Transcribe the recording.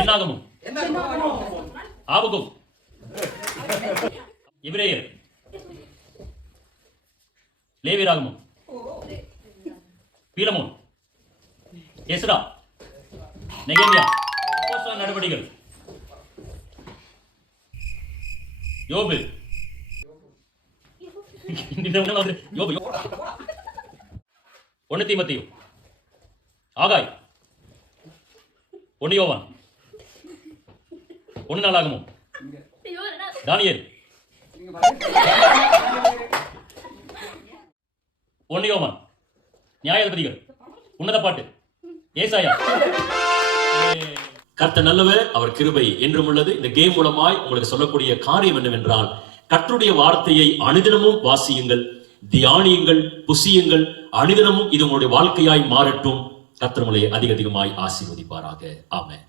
என்னாகமும், ஆபகும், எபிரேயர், லேவியராகமம், பீலமோன், எஸ்ரா, நெகேமியா, அப்போஸ்தலர் நடவடிக்கைகள், யோபு, யோபு, 1 தீமோத்தேயு, ஆகாய், 1 யோவான், 1 நாளாகமம், தானியேல், 1 யோவான், நியாயாதிபதிகள், உன்னத பாட்டு, ஏசாயா. கர்த்தர் நல்லவர், அவர் கிருபை என்றும் உள்ளது. இந்த கேம் மூலமாய் உங்களுக்கு சொல்லக்கூடிய காரியம் என்னவென்றால், கர்த்தருடைய வார்த்தையை அனுதினமும் வாசியுங்கள், தியானியுங்கள், புசியுங்கள். அனுதினமும் இது உங்களுடைய வாழ்க்கையாய் மாறட்டும். கர்த்தர் உங்களை அதிகமாய் ஆசீர்வதிப்பாராக. ஆமென்.